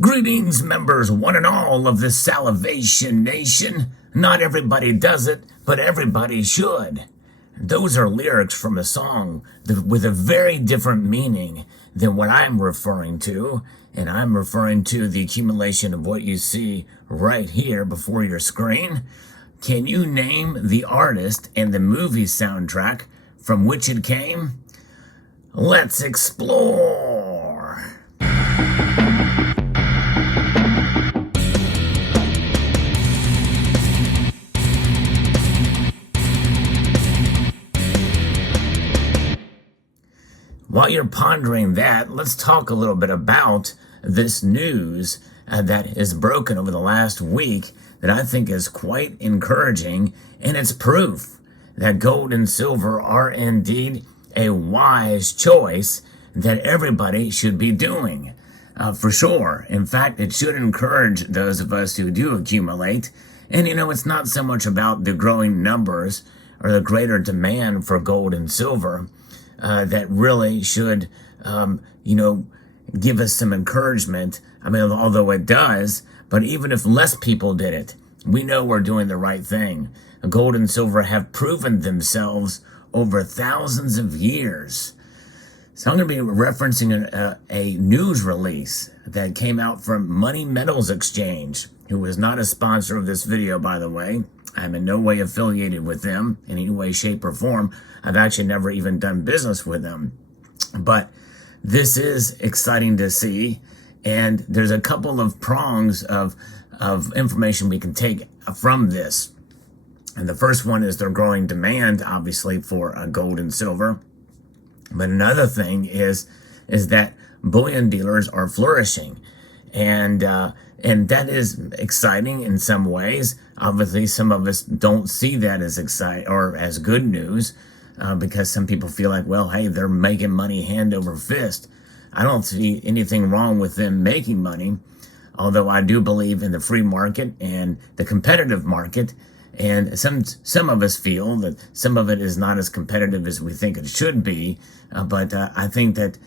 Greetings, members, one and all of the Salivation Nation. Not everybody does it, but everybody should. Those are lyrics from a song with a very different meaning than what I'm referring to, and I'm referring to the accumulation of what you see right here before your screen. Can you name the artist and the movie soundtrack from which it came? Let's explore! While you're pondering that, let's talk a little bit about this news that is broken over the last week that I think is quite encouraging, and it's proof that gold and silver are indeed a wise choice that everybody should be doing, for sure. In fact, it should encourage those of us who do accumulate. And it's not so much about the growing numbers or the greater demand for gold and silver that really should, give us some encouragement. I mean, although it does, but even if less people did it, we know we're doing the right thing. Gold and silver have proven themselves over thousands of years. So I'm going to be referencing a news release that came out from Money Metals Exchange, who was not a sponsor of this video, by the way. I'm in no way affiliated with them in any way, shape, or form. I've actually never even done business with them. But this is exciting to see. And there's a couple of prongs of information we can take from this. And the first one is their growing demand, obviously, for gold and silver. But another thing is that bullion dealers are flourishing. And that is exciting in some ways. Obviously, some of us don't see that as exciting or as good news because some people feel like, well, hey, they're making money hand over fist. I don't see anything wrong with them making money, although I do believe in the free market and the competitive market. And some of us feel that some of it is not as competitive as we think it should be. But I think that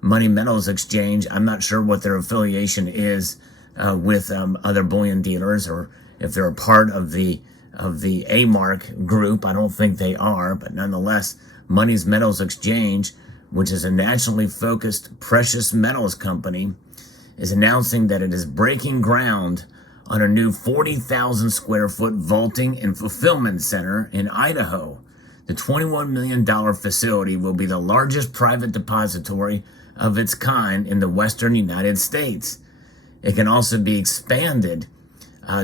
Money Metals Exchange, I'm not sure what their affiliation is with other bullion dealers, or if they're a part of the A-Mark group. I don't think they are, but nonetheless, Money Metals Exchange, which is a nationally focused precious metals company, is announcing that it is breaking ground on a new 40,000 square foot vaulting and fulfillment center in Idaho. The $21 million facility will be the largest private depository of its kind in the western United States. It can also be expanded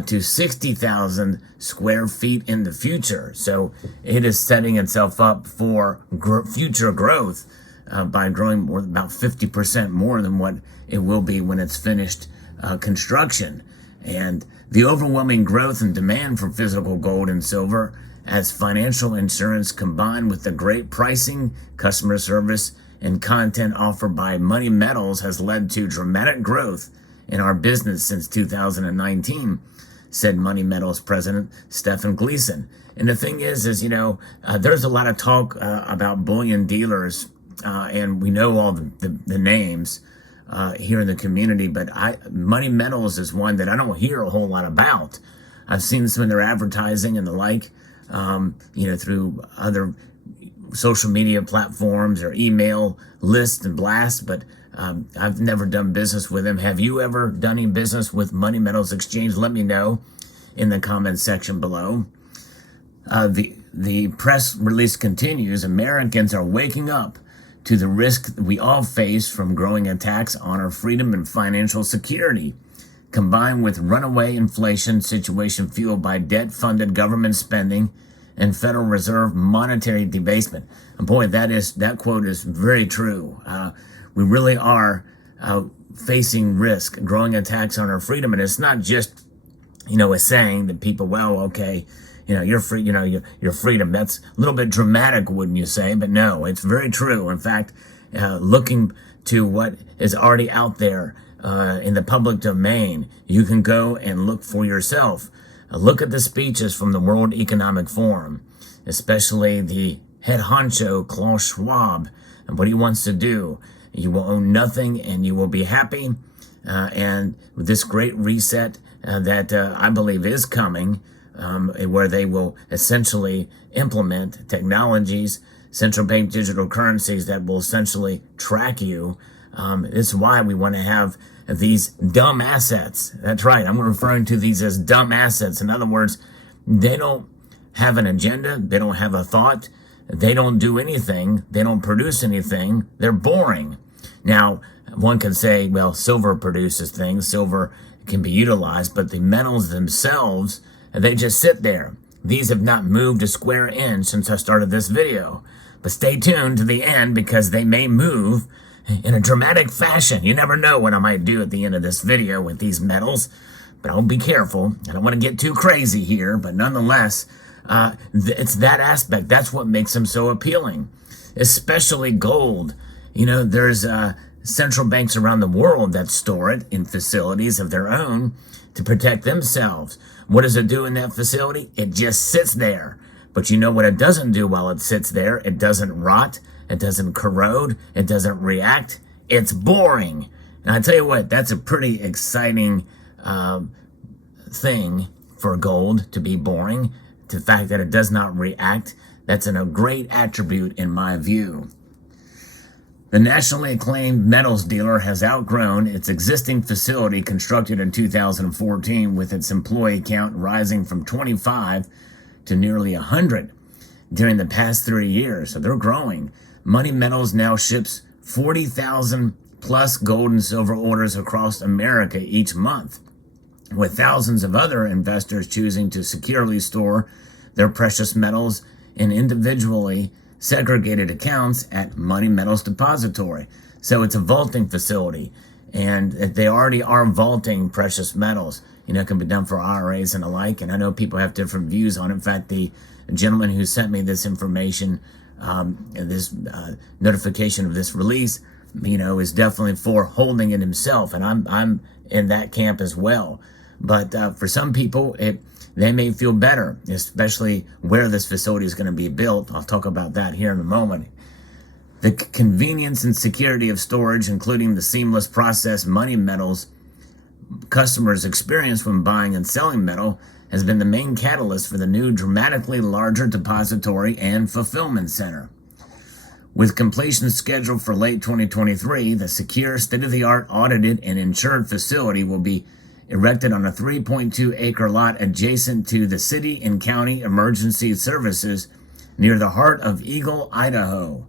to 60,000 square feet in the future. So it is setting itself up for future growth by growing about 50% more than what it will be when it's finished construction. And the overwhelming growth and demand for physical gold and silver as financial insurance combined with the great pricing, customer service, and content offered by Money Metals has led to dramatic growth in our business since 2019, said Money Metals President Stephen Gleason. And the thing is there's a lot of talk about bullion dealers, and we know all the names here in the community, but Money Metals is one that I don't hear a whole lot about. I've seen some of their advertising and the like, through other social media platforms or email lists and blasts, but I've never done business with them. Have you ever done any business with Money Metals Exchange? Let me know in the comments section below. The press release continues. Americans are waking up to the risk we all face from growing attacks on our freedom and financial security, combined with runaway inflation situation fueled by debt-funded government spending and Federal Reserve monetary debasement. And boy, that quote is very true. We really are facing risk, growing attacks on our freedom, and it's not just a saying that people, well, okay, you're free, your freedom. That's a little bit dramatic, wouldn't you say? But no, it's very true. In fact, looking to what is already out there in the public domain, you can go and look for yourself. Look at the speeches from the World Economic Forum, especially the head honcho, Klaus Schwab, and what he wants to do. You will own nothing and you will be happy. and this great reset that I believe is coming, where they will essentially implement technologies, central bank digital currencies that will essentially track you. This is why we want to have these dumb assets. That's right. I'm referring to these as dumb assets. In other words, they don't have an agenda. They don't have a thought. They don't do anything. They don't produce anything. They're boring. Now, one can say, well, silver produces things. Silver can be utilized, but the metals themselves, they just sit there. These have not moved a square inch since I started this video. But stay tuned to the end because they may move in a dramatic fashion. You never know what I might do at the end of this video with these metals, but I'll be careful. I don't want to get too crazy here, but nonetheless, it's that aspect. That's what makes them so appealing, especially gold. You know, there's central banks around the world that store it in facilities of their own to protect themselves. What does it do in that facility? It just sits there. But you know what it doesn't do while it sits there? It doesn't rot. It doesn't corrode. It doesn't react. It's boring. And I tell you what, that's a pretty exciting thing for gold to be boring. The fact that it does not react, that's a great attribute in my view. The nationally acclaimed metals dealer has outgrown its existing facility constructed in 2014, with its employee count rising from 25 to nearly 100 during the past 3 years. So they're growing. Money Metals now ships 40,000 plus gold and silver orders across America each month, with thousands of other investors choosing to securely store their precious metals in individually segregated accounts at Money Metals Depository. So it's a vaulting facility, and they already are vaulting precious metals. You know, it can be done for IRAs and the like, and I know people have different views on it. In fact, the gentleman who sent me this information, this notification of this release, you know, is definitely for holding it himself, and I'm in that camp as well. But for some people, they may feel better, especially where this facility is going to be built. I'll talk about that here in a moment. The convenience and security of storage, including the seamless process Money Metals customers experience when buying and selling metal, has been the main catalyst for the new dramatically larger depository and fulfillment center. With completion scheduled for late 2023, the secure, state-of-the-art, audited, and insured facility will be erected on a 3.2-acre lot adjacent to the city and county emergency services near the heart of Eagle, Idaho.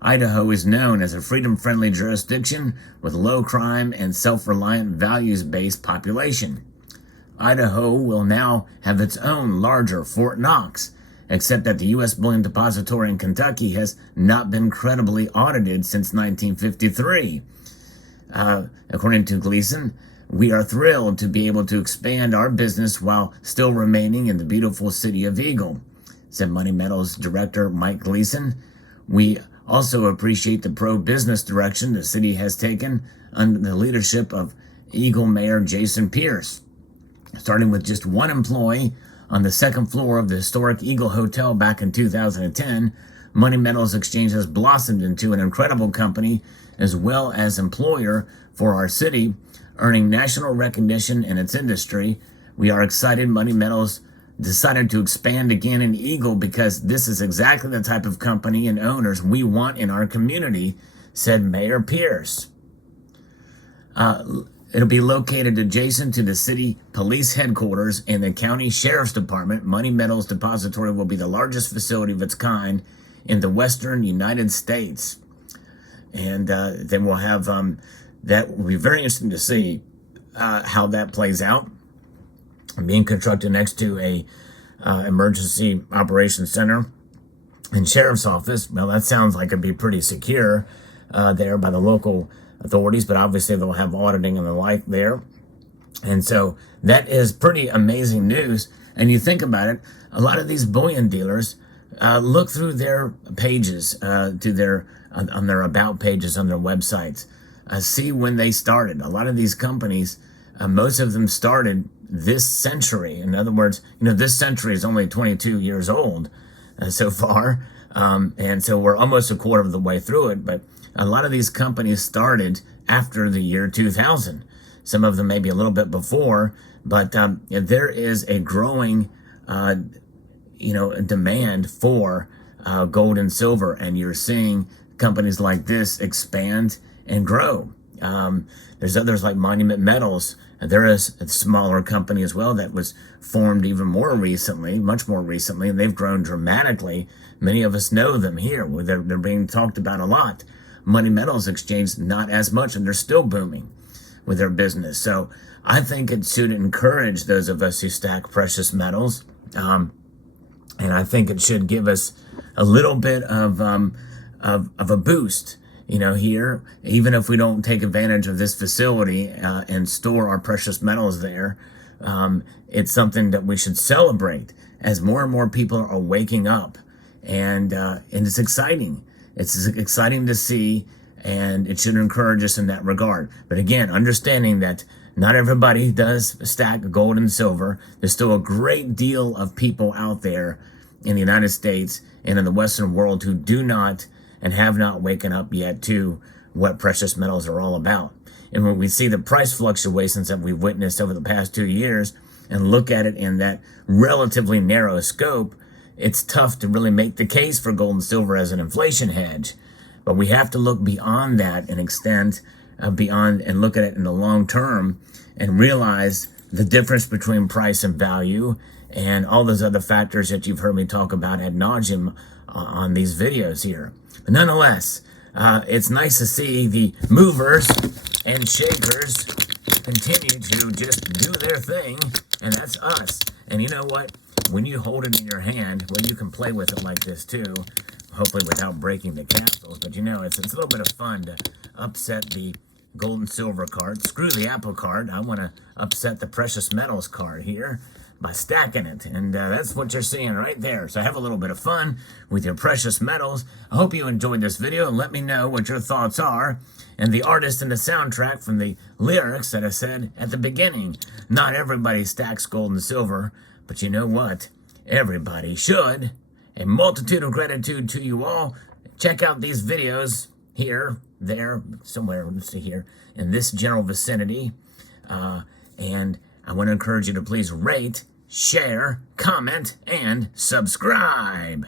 Idaho is known as a freedom-friendly jurisdiction with low crime and self-reliant values-based population. Idaho will now have its own larger Fort Knox, except that the U.S. Bullion Depository in Kentucky has not been credibly audited since 1953. According to Gleason, we are thrilled to be able to expand our business while still remaining in the beautiful city of Eagle, said Money Metals Director Mike Gleason. We also appreciate the pro-business direction the city has taken under the leadership of Eagle Mayor Jason Pierce. Starting with just one employee on the second floor of the historic Eagle Hotel back in 2010, Money Metals Exchange has blossomed into an incredible company as well as employer for our city, earning national recognition in its industry. We are excited Money Metals decided to expand again in Eagle because this is exactly the type of company and owners we want in our community, said Mayor Pierce. It'll be located adjacent to the city police headquarters and the county sheriff's department. Money Metals Depository will be the largest facility of its kind in the western United States. And then we'll have, that will be very interesting to see how that plays out. Being constructed next to a emergency operations center and sheriff's office. Well, that sounds like it'd be pretty secure there by the local authorities, but obviously they'll have auditing and the like there. And so that is pretty amazing news. And you think about it, a lot of these bullion dealers look through their pages on their about pages on their websites, see when they started. A lot of these companies, most of them started this century. In other words, you know, this century is only 22 years old so far. And so we're almost a quarter of the way through it. But a lot of these companies started after the year 2000. some of them maybe a little bit before, but there is a growing, demand for gold and silver, and you're seeing companies like this expand and grow. There's others like Monument Metals. There is a smaller company as well that was formed even more recently, much more recently, and they've grown dramatically. Many of us know them here. They're being talked about a lot. Money Metals Exchange, not as much, and they're still booming with their business. So I think it should encourage those of us who stack precious metals, and I think it should give us a little bit of a boost. Here, even if we don't take advantage of this facility and store our precious metals there, it's something that we should celebrate as more and more people are waking up, and it's exciting. It's exciting to see, and it should encourage us in that regard. But again, understanding that not everybody does stack gold and silver. There's still a great deal of people out there in the United States and in the Western world who do not and have not waken up yet to what precious metals are all about. And when we see the price fluctuations that we've witnessed over the past 2 years and look at it in that relatively narrow scope, it's tough to really make the case for gold and silver as an inflation hedge. But we have to look beyond that and extend beyond and look at it in the long term and realize the difference between price and value and all those other factors that you've heard me talk about ad nauseum on these videos here. But nonetheless, it's nice to see the movers and shakers continue to just do their thing, and that's us. And you know what? When you hold it in your hand, well, you can play with it like this too, hopefully without breaking the capsules. But it's a little bit of fun to upset the gold and silver card. Screw the Apple card. I want to upset the precious metals card here by stacking it, and that's what you're seeing right there. So have a little bit of fun with your precious metals. I hope you enjoyed this video, and let me know what your thoughts are. And the artist and the soundtrack from the lyrics that I said at the beginning. Not everybody stacks gold and silver, but you know what? Everybody should. A multitude of gratitude to you all. Check out these videos here, there, somewhere, let's see here, in this general vicinity. And I want to encourage you to please rate, share, comment, and subscribe.